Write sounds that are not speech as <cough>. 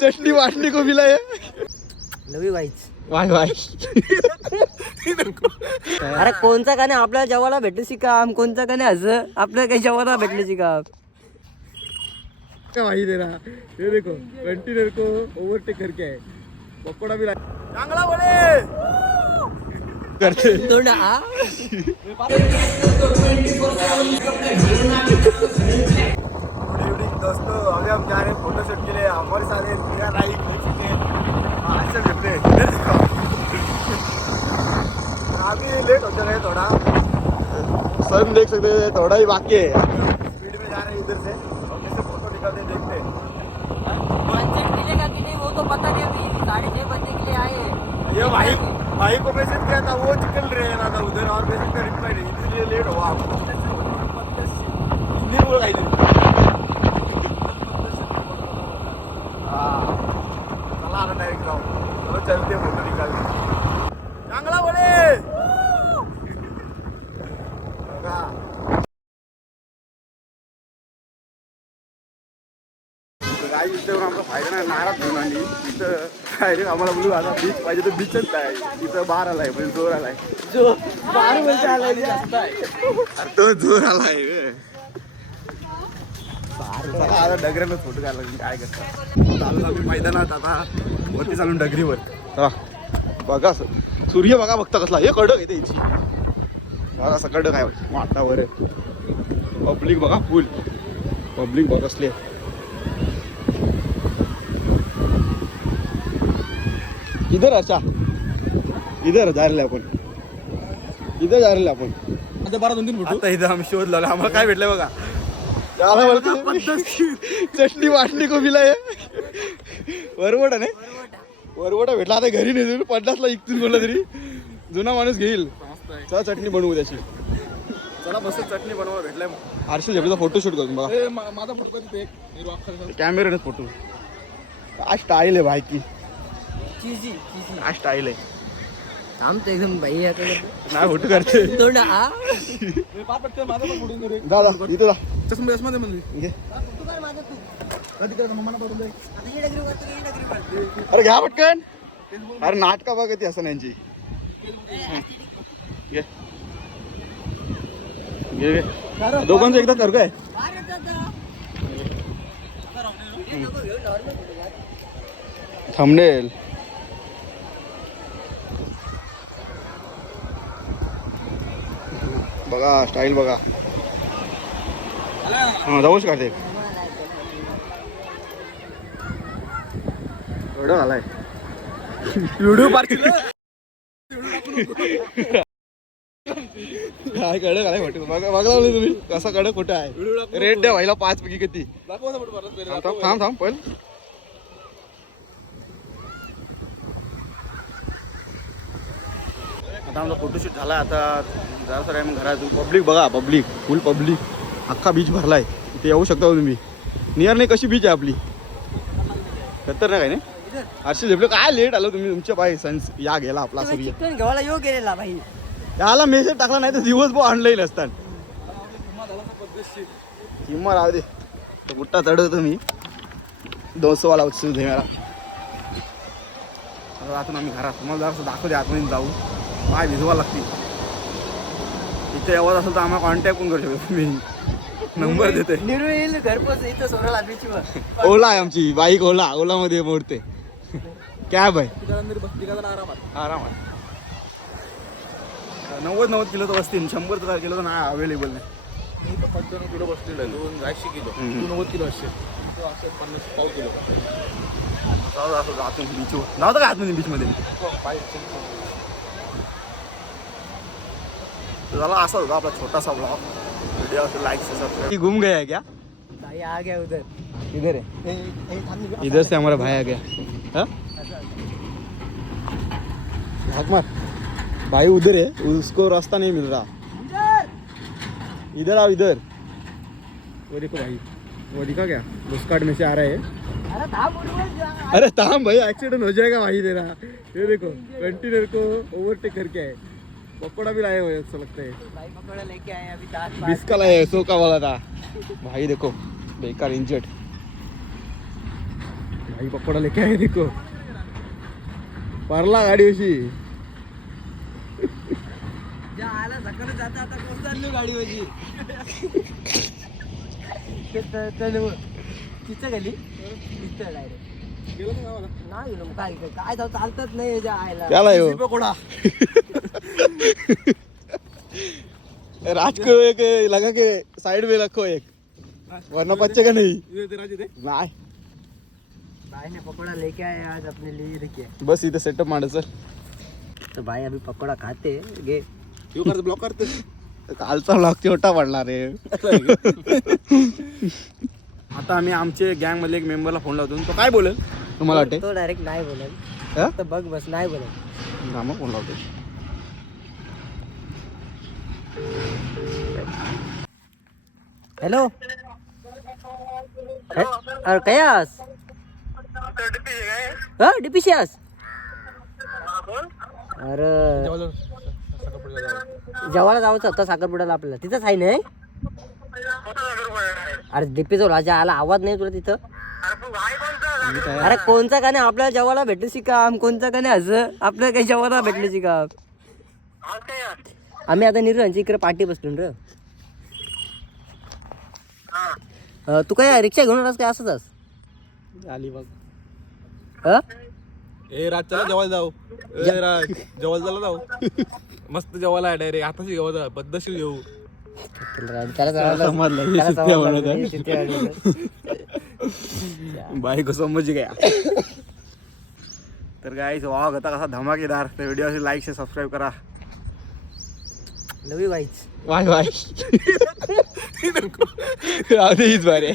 चटनी वाटणी को मिला नवी वाईच वाय वाय. अरे कोणचा का नाही आपल्याला जेवायला भेटण्याची काम. कोणचा का नाही असं? आपल्याला काही जेवायला भेटण्याची काम. क्या भाई दे रहा ये देखो कंटेनर को ओवरटेक करके है पकोड़ा भी चांगला बोले! करते. तोंड आ थोड़ा सर देख सकते हैं थोड़ा ही बाकी है। स्पीड में जा रहे हैं इधर से। और कैसे फ़ोटो निकालते हैं देखते हैं। मिलेगा कि नहीं वो तो पता नहीं अभी। साढ़े छह बजने के लिए आए हैं। ये भाई भाई को मैसेज किया था वो निकल रहे ना था उधर और मैसेज का रिप्लाई नहीं। इसलिए लेट हुआ। हिंदी बोल चलो चलते फ़ोटो निकालते चांगला बोले! नाराज होऊन आली. तिथं काय रे आम्हाला बोलू आता बीच पाहिजे तर बीचच नाही तिथं बार आलाय म्हणजे जोर आलाय. जो बार म्हणजे आलाय जास्त आहे. तो जोर आलाय रे. चला आता डगऱ्यानं फोटो लागेल काय करता? चालू आम्ही मैदानात आता वरती चालून डगरीवर. बघा सूर्य बघा बघता कसला. हे कडक येते याची बघा असं कडक आहे. वातावर पब्लिक बघा फुल पब्लिक बघ असले इधर अच्छा इधर जा रहे आपण इधर जा रहे आपण आता बारा दोन तीन फोटो आता इथं आम्ही शोध लावला. आम्हाला काय भेटलं बघा. त्याला चटणी वाटणी को मिला वरवटा नाही वरवटा भेटला. आता घरी नाही पन्नासला इकतून बोलला तरी. जुना माणूस घेईल. चला चटणी बनवू त्याची. चला मस्त चटणी बनवा भेटलाय आरशे झेपचा फोटो शूट करून बघा. माझा फोटो कॅमेऱ्याने फोटो काय स्टाईल आहे भाई की चीजी स्टाईल आहे? थांबतो एकदम भाई आता नाही फोटो करते. तोंड आ. पाच पटकन माझा पण फोटो रे जा जा इथं जा. चष्मा चष्मा दे म्हणजे घे. कधी करतो मम्मा पाठवून दे अरे घ्या पटकन. अरे नाटका बघ ती असं यांची. घे. घे घे. दोघांचं एकदा कर काय? थंबनेल बघा स्टाईल बघा. हा जाऊच काढते एवढं आलाय व्हिडिओ काय कडक आलाय वाटतं बघा बघा लावलं तुम्ही. कसा कडक कुठं आहे. रेट द्या व्हायला पाच पैकी किती. थांब थांब पण आता आमचा फोटोशूट झाला आता आहे मग घरात पब्लिक बघा पब्लिक फुल पब्लिक अख्खा बीच भरलाय. इथे येऊ शकता हो तुम्ही. नियर नाही कशी बीच आहे आपली? खतरनाक आहे ना? आरशे झेपलं काय लेट आलं तुम्ही तुमच्या पाय? सन्स या गेला आपला सूर्य. घेवायला येऊ गेलेला भाई. याला मेसेज टाकला नाही तर दिवसभर ऑनलाईन असतात. किंमत राहू दे. तो बुट्टा चढवतो मी. दोनशे वाला उत्सव दे मला आतून आम्ही घरात. तुम्हाला जरा दाखवते आतमध्ये जाऊ पाय भिजवा लागतील. इथे आवाज असेल तर आम्हाला कॉन्टॅक्ट पण करू शकतो तुम्ही नंबर देते घरपोच इथं ओला आहे आमची बाईक ओला ओलामध्ये मोडते. कॅब आहे आरामात. आरामात नव्वद नव्वद किलो तर बसतील. शंभर तर किलो तर नाही अवेलेबल नाही. मी तर पंच्याण्णव किलो बसलेला आहे दोन ऐंशी किलो. नव्वद किलो असते तो असं पन्नास पाव किलो. जाऊ असं आतून बीचवर नव्हतं का आतमध्ये बीचमध्ये तो झाला असा होता आपला छोटासा ब्लॉग व्हिडिओ लाइक से सब्सक्राइब घूम गया है क्या? भाई आ गया उधर। इधर है। इधर से हमारा भाई आ गया। हाँ? भाग भाई उधर है उसको रास्ता नहीं मिल रहा। इधर आओ इधर। वो देखो भाई वो दिखा क्या? बुस्काट में से आ रहा है। अरे ताम भाई एक्सीडेंट हो जाएगा भाई तेरा। ये देखो कंटेनर को ओवरटेक करके है पकौड़ा भी लाए हुए ऐसा लगता है भाई पकौड़ा लेके आए अभी दांत बीस का है सौ का वाला था भाई देखो बेकार इंजर्ड भाई पकोडा लेके आहे देखो. परला गाडी अशी. आला सकाळी जाता आता पोहोचलो गाडी माझी. <laughs> तिथं गेली. तिथं डायरेक्ट ना नाही काय काय जाऊ चालतच नाही याच्या आयला त्याला येऊ. पकोडा. <laughs> राज को एक लगा के साइड में रखो एक. वरना बच्चे का नहीं? नाही. भाई ने पकोड़ा लेके आए आज अपने लिए देखिए. बस इथे सेटअप मारायचं तो भाई अभी पकोड़ा खाते गे येऊ करते ब्लॉक करते कालचा ब्लॉग छोटा पडणार <laughs> रे आता आम्ही आमचे गँग मधले एक मेंबरला फोन लावतो. तो काय बोलेल? तुम्हाला वाटते तो डायरेक्ट नाही बोलेल. हा? तर बघ बस नाही बोलेल. मग फोन लावतो. हॅलो अरे कयास हा डिपिशियास अरे जेवायला जायचं होतं साखरपुड्याला आपल्याला. तिथंच आहे नाही अरे डिपीचा राजा आला आवाज नाही तुला तिथं? अरे कोणचा का नाही आपल्याला जेवायला भेटण्याची काम कोणचा का नाही असं आपल्याला काही जेवायला भेटण्याची काम आम्ही आता निर्वांची इकडे पाठी बसलो र. तू काय रिक्षा घेऊन काय? असंच आली बघ. हा ए राज चला जेवायला जाऊ. ए राज जेवायला चला जाऊ. मस्त जेवायला आहे डायरेक्ट. आताच जेवायला पद्धतशीर घेऊ बायको समज गया तर काय वाव होता कसा धमाकेदार. तर व्हिडिओ लाईक शेअर सबस्क्राईब करा. लव गाईज वाय वाय. <laughs> हीच बारे